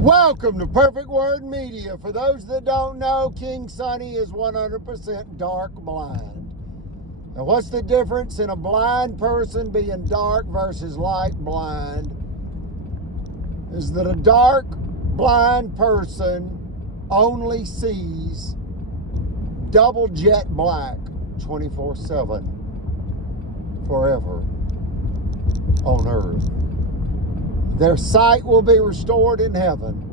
Welcome to Perfect Word Media. For those that don't know, King Sonny is 100% dark blind. And what's the difference in a blind person being dark versus light blind? Is that a dark blind person only sees double jet black 24/7 forever on earth. Their sight will be restored in heaven.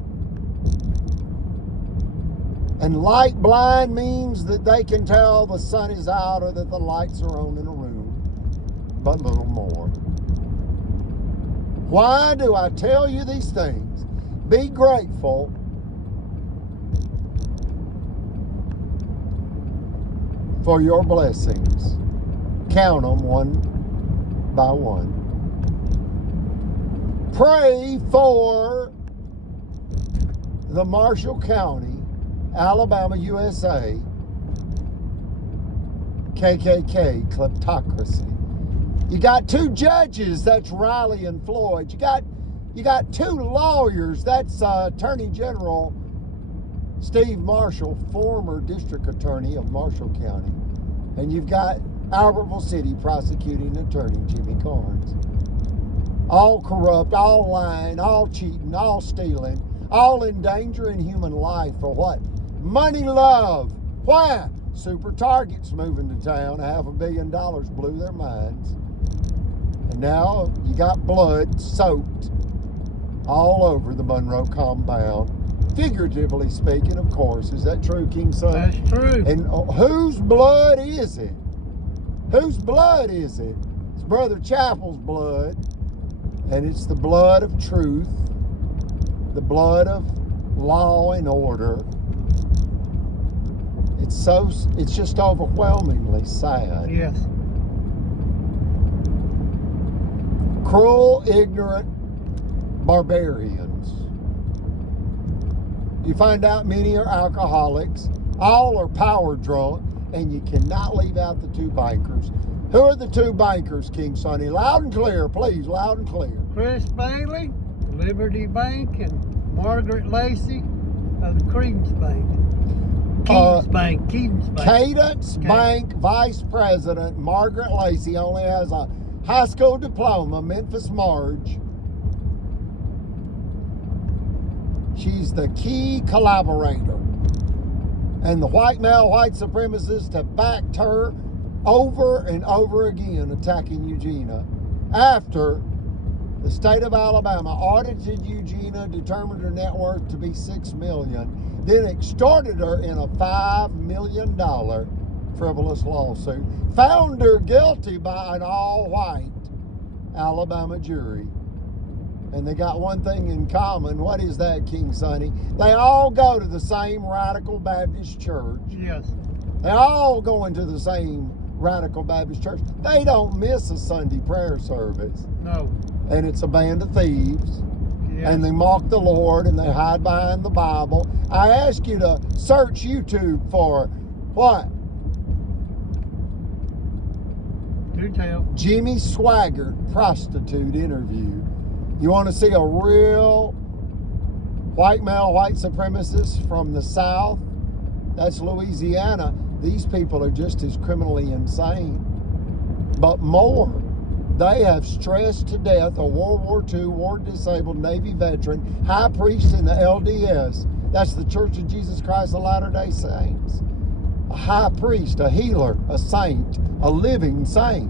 And light blind means that they can tell the sun is out or that the lights are on in a room, but little more. Why do I tell you these things? Be grateful for your blessings. Count them one by one. Pray for the Marshall County, Alabama, USA, KKK kleptocracy. You got two judges, that's Riley and Floyd. You got two lawyers, that's Attorney General Steve Marshall, former district attorney of Marshall County. And you've got Albertville City prosecuting attorney Jimmy Carnes. All corrupt, all lying, all cheating, all stealing, all endangering human life for what? Money, love. Why? Super Target's moving to town. $500 million blew their minds. And now you got blood soaked all over the Monroe compound. Figuratively speaking, of course. Is that true, King Son? That's true. And whose blood is it? Whose blood is it? It's Brother Chappell's blood. And it's the blood of truth, the blood of law and order. It's just overwhelmingly sad. Yes. Cruel, ignorant barbarians. You find out many are alcoholics, all are power drunk, and you cannot leave out the two bankers. Who are the two bankers, King Sonny? Loud and clear, please, loud and clear. Chris Bailey, Liberty Bank, and Margaret Lacey of the Cadence Bank. Cadence Bank. Cadence Bank Vice President Margaret Lacey only has a high school diploma, Memphis Marge. She's the key collaborator. And the white male, white supremacists have backed her over and over again, attacking Eugenia. After the state of Alabama audited Eugenia, determined her net worth to be $6 million, then extorted her in a $5 million frivolous lawsuit, found her guilty by an all-white Alabama jury. And they got one thing in common. What is that, King Sonny? They all go to the same Radical Baptist church. Yes. They all go into the same Radical Baptist church. They don't miss a Sunday prayer service. No. And it's a band of thieves. Yes. And they mock the Lord and they hide behind the Bible. I ask you to search YouTube for what? Do tell. Jimmy Swaggart prostitute interview. You want to see a real white male, white supremacist from the South? That's Louisiana. These people are just as criminally insane, but more. They have stressed to death a World War II, war-disabled Navy veteran, high priest in the LDS. That's the Church of Jesus Christ of Latter-day Saints. A high priest, a healer, a saint, a living saint.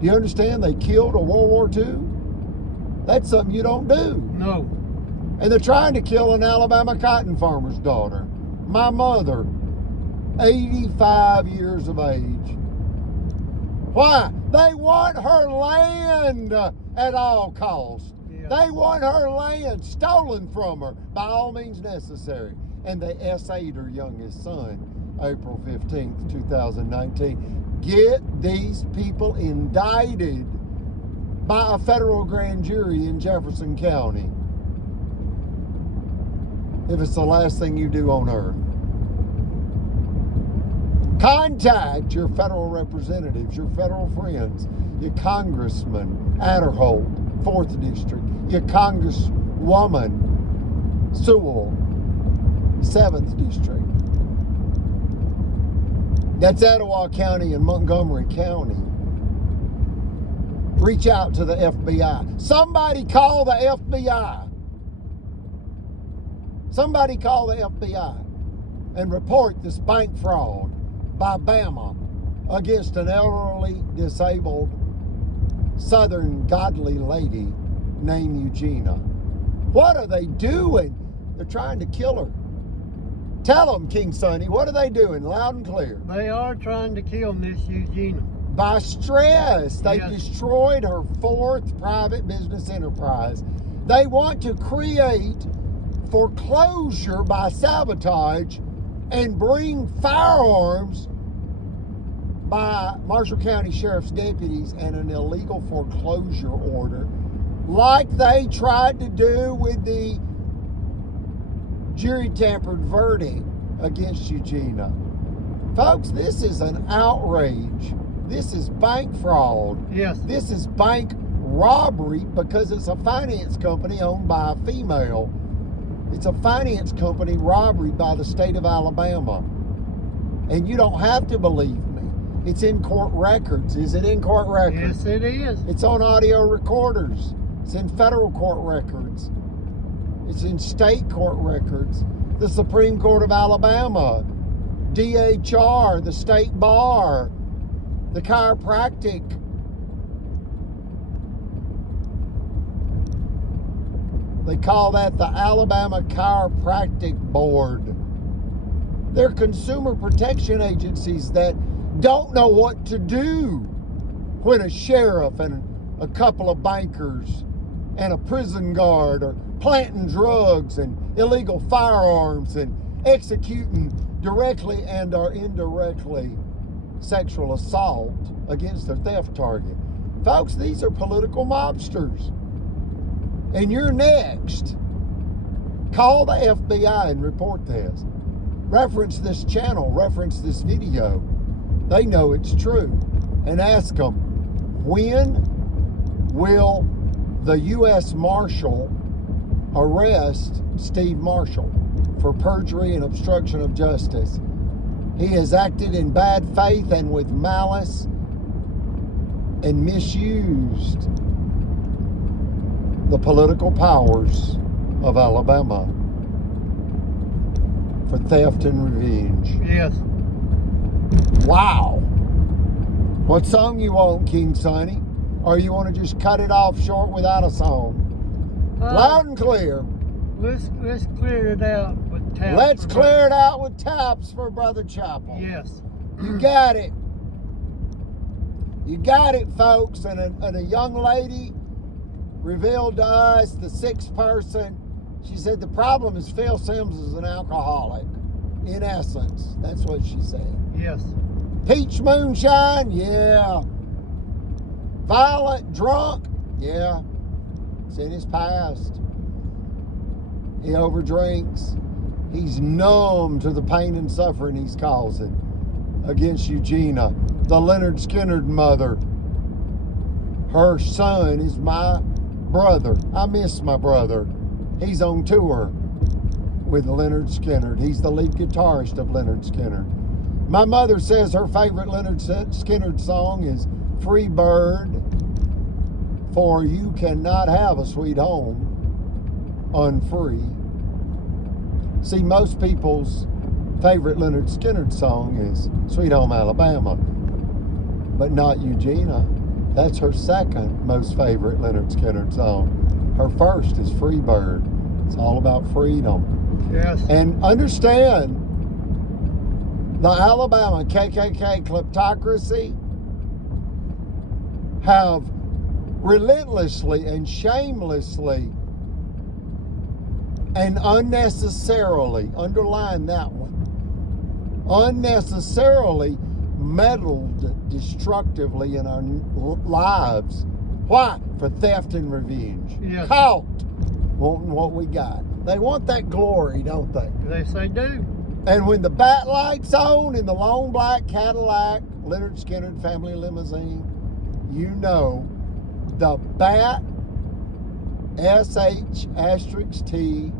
Do you understand? They killed a World War II? That's something you don't do. No. And they're trying to kill an Alabama cotton farmer's daughter. My mother, 85 years of age. Why? They want her land at all costs. Yeah. They want her land stolen from her by all means necessary. And they S8'd her youngest son, April 15th, 2019. Get these people indicted by a federal grand jury in Jefferson County if it's the last thing you do on earth. Contact your federal representatives, your federal friends, your Congressman Adderholt, 4th District, your Congresswoman Sewell, 7th District. That's Etowah County and Montgomery County. Reach out to the FBI. Somebody call the FBI. Somebody call the FBI and report this bank fraud by Bama against an elderly, disabled, southern godly lady named Eugenia. What are they doing? They're trying to kill her. Tell them, King Sonny, what are they doing? Loud and clear. They are trying to kill Miss Eugenia. By stress. They Yes. destroyed her 4th private business enterprise. They want to create foreclosure by sabotage and bring firearms by Marshall County Sheriff's deputies and an illegal foreclosure order, like they tried to do with the jury tampered verdict against Eugenia. Folks, this is an outrage. This is bank fraud. Yes. This is bank robbery because it's a finance company owned by a female. It's a finance company robbery by the state of Alabama. And you don't have to believe me. It's in court records. Is it in court records? Yes, it is. It's on audio recorders. It's in federal court records. It's in state court records. The Supreme Court of Alabama, DHR, the state bar, the chiropractic. They call that the Alabama Chiropractic Board. They're consumer protection agencies that don't know what to do when a sheriff and a couple of bankers and a prison guard are planting drugs and illegal firearms and executing directly and or indirectly sexual assault against their theft target. Folks, these are political mobsters. And you're next. Call the FBI and report this. Reference this channel, reference this video. They know it's true. And ask them, when will the U.S. Marshal arrest Steve Marshall for perjury and obstruction of justice? He has acted in bad faith and with malice and misused the political powers of Alabama for theft and revenge. Yes. Wow. What song you want, King Sonny? Or you want to just cut it off short without a song? Loud and clear. Let's clear it out with taps. Let's clear it out with taps for Brother Chapel. Yes. You got it. You got it, folks. And a young lady revealed to us, the 6th person, she said the problem is Phil Sims is an alcoholic. In essence, that's what she said. Yes. Peach moonshine, yeah. Violent, drunk, yeah. It's in his past. He overdrinks. He's numb to the pain and suffering he's causing against Eugenia, the Leonard Skinnard mother. Her son is my brother. I miss my brother. He's on tour with Leonard Skinnard. He's the lead guitarist of Leonard Skinnard. My mother says her favorite Leonard Skinnard song is Free Bird, for you cannot have a sweet home unfree. See, most people's favorite Leonard Skinnard song is Sweet Home Alabama, but not Eugenia. That's her second most favorite Leonard Skinnard song. Her first is Free Bird. It's all about freedom. Yes. And understand, the Alabama KKK kleptocracy have relentlessly and shamelessly and unnecessarily, underline that one, unnecessarily meddled destructively in our lives. Why? For theft and revenge. Yes. Caught wanting what we got. They want that glory, don't they? They do. And when the bat light's on in the long black Cadillac, Leonard Skinnard family limousine, you know the bat, SH*T,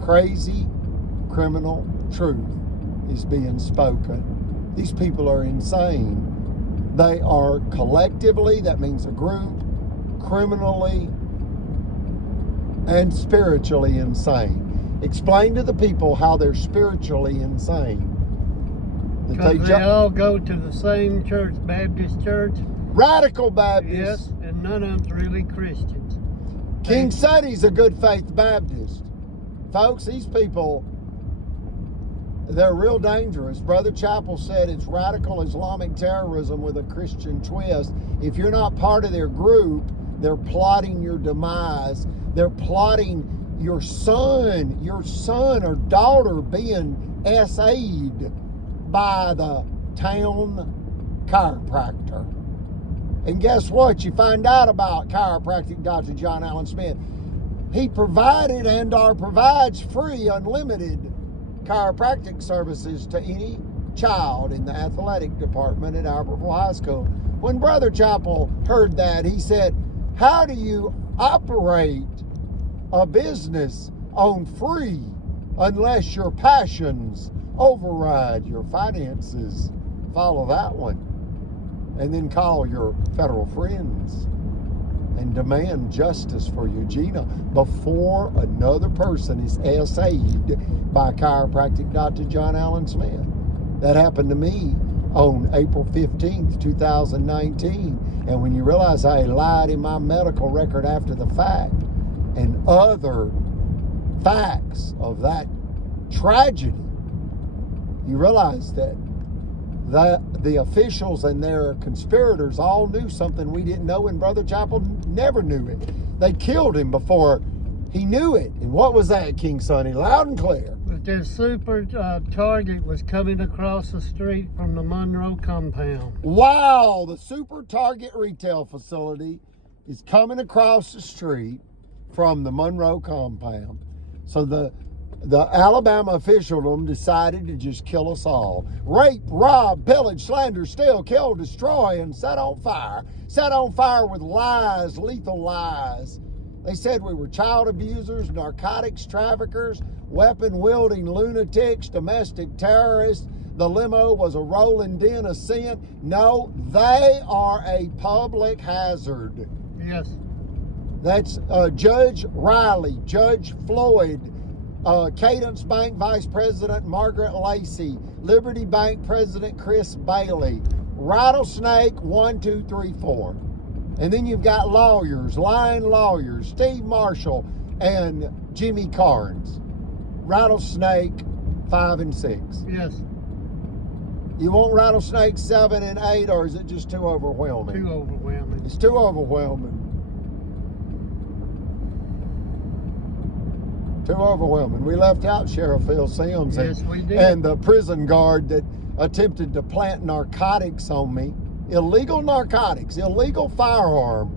crazy criminal truth is being spoken. These people are insane. They are collectively, that means a group, criminally and spiritually insane. Explain to the people how they're spiritually insane. Because they all go to the same church, Baptist church. Radical Baptist. Yes, and none of them's really Christians. King Suddy's a good faith Baptist. Folks, these people, they're real dangerous. Brother Chappell said it's radical Islamic terrorism with a Christian twist. If you're not part of their group, they're plotting your demise. They're plotting your son or daughter being SA'd by the town chiropractor. And guess what? You find out about chiropractic Dr. John Allen Smith. He provided and/or provides free, unlimited chiropractic services to any child in the athletic department at Albertville High School. When Brother Chappell heard that, he said, how do you operate a business on free unless your passions override your finances? Follow that one. And then call your federal friends and demand justice for Eugenia before another person is SA'd by chiropractic Dr. John Allen Smith. That happened to me on April 15th, 2019. And when you realize I lied in my medical record after the fact and other facts of that tragedy, you realize that the officials and their conspirators all knew something we didn't know, and Brother Chappell never knew it. They killed him before he knew it. And what was that, King Sonny? Loud and clear. But this super target was coming across the street from the Monroe compound. Wow, the Super Target retail facility is coming across the street from the Monroe compound. So the Alabama officialdom decided to just kill us all. Rape, rob, pillage, slander, steal, kill, destroy, and set on fire. Set on fire with lies, lethal lies. They said we were child abusers, narcotics traffickers, weapon-wielding lunatics, domestic terrorists. The limo was a rolling den of sin. No, they are a public hazard. Yes. That's Judge Riley, Judge Floyd, Cadence Bank Vice President Margaret Lacey, Liberty Bank President Chris Bailey, Rattlesnake 1, 2, 3, 4. And then you've got lawyers, lying lawyers, Steve Marshall and Jimmy Carnes. Rattlesnake 5 and 6. Yes. You want Rattlesnake 7 and 8, or is it just too overwhelming? Too overwhelming. It's too overwhelming. Too overwhelming. We left out Sheriff Phil Sims Yes, we did. and the prison guard that attempted to plant narcotics on me. Illegal narcotics, illegal firearm.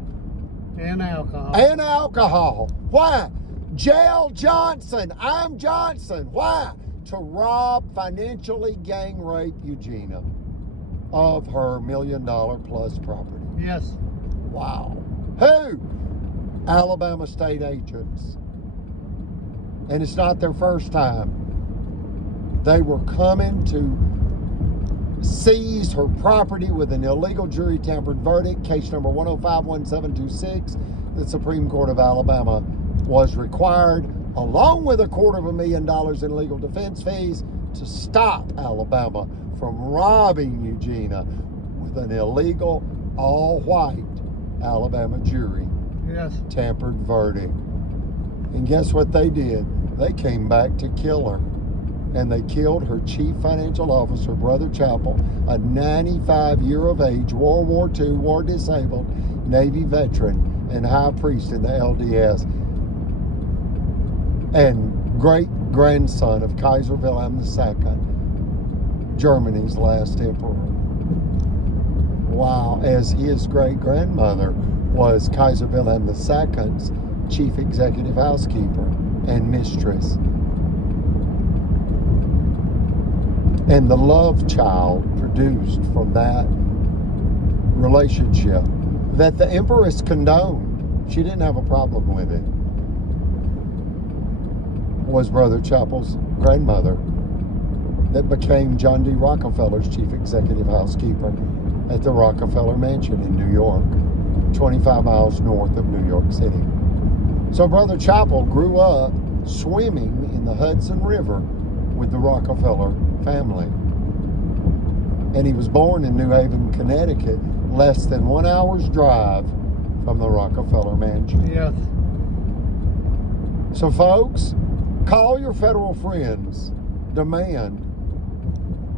And alcohol. And alcohol. Why? Jail Johnson. I'm Johnson. Why? To rob, financially gang rape Eugenia of her $1 million plus property. Yes. Wow. Who? Alabama state agents. And it's not their first time. They were coming to seize her property with an illegal jury tampered verdict, case number 1051726. The Supreme Court of Alabama was required, along with $250,000 in legal defense fees, to stop Alabama from robbing Eugenia with an illegal, all-white Alabama jury Yes. tampered verdict. And guess what they did? They came back to kill her. And they killed her chief financial officer, Brother Chappell, a 95-year of age, World War II, war disabled, Navy veteran, and high priest in the LDS, and great-grandson of Kaiser Wilhelm II, Germany's last emperor. Wow, as his great-grandmother was Kaiser Wilhelm II's chief executive housekeeper and mistress. And the love child produced from that relationship that the Empress condoned. She didn't have a problem with it. was Brother Chappell's grandmother that became John D. Rockefeller's chief executive housekeeper at the Rockefeller Mansion in New York, 25 miles north of New York City. So Brother Chappell grew up swimming in the Hudson River with the Rockefeller family. And he was born in New Haven, Connecticut, less than 1 hour's drive from the Rockefeller Mansion. Yes. So folks, call your federal friends, demand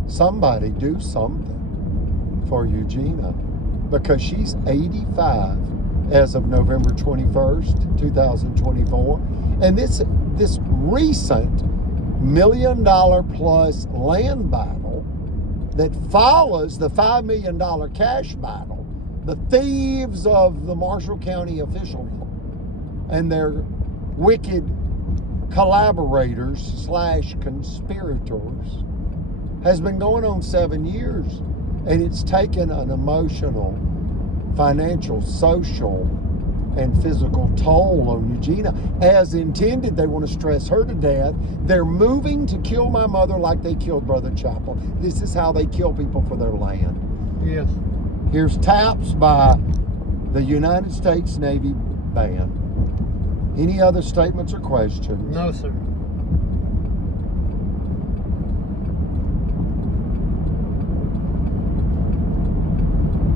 somebody do something for Eugenia, because she's 85 as of November 21st, 2024. And this recent $1 million plus land battle that follows the $5 million cash battle, the thieves of the Marshall County officialdom and their wicked collaborators / conspirators, has been going on 7 years. And it's taken an emotional, financial, social, and physical toll on Eugenia. As intended, they want to stress her to death. They're moving to kill my mother like they killed Brother Chappell. This is how they kill people for their land. Yes. Here's taps by the United States Navy band. Any other statements or questions? No, sir.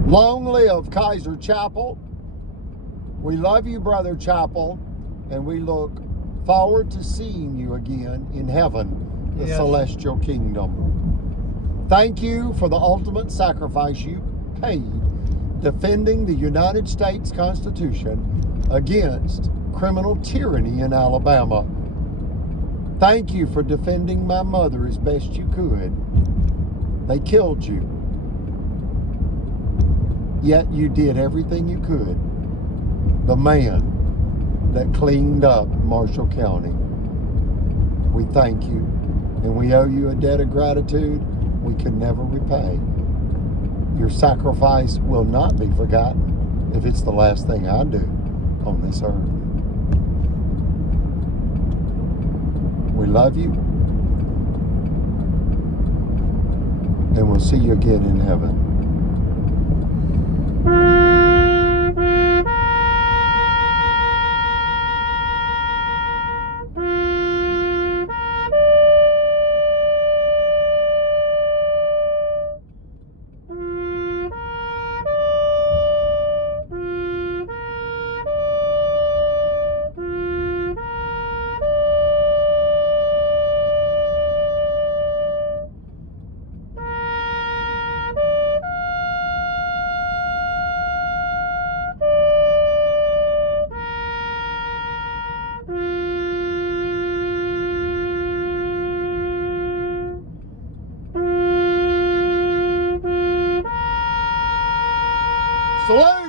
Long live Kaiser Chappell. We love you, Brother Chappell, and we look forward to seeing you again in heaven, the Yes. celestial kingdom. Thank you for the ultimate sacrifice you paid defending the United States Constitution against criminal tyranny in Alabama. Thank you for defending my mother as best you could. They killed you. Yet you did everything you could. The man that cleaned up Marshall County. We thank you, and we owe you a debt of gratitude we can never repay. Your sacrifice will not be forgotten if it's the last thing I do on this earth. We love you, and we'll see you again in heaven. Salute!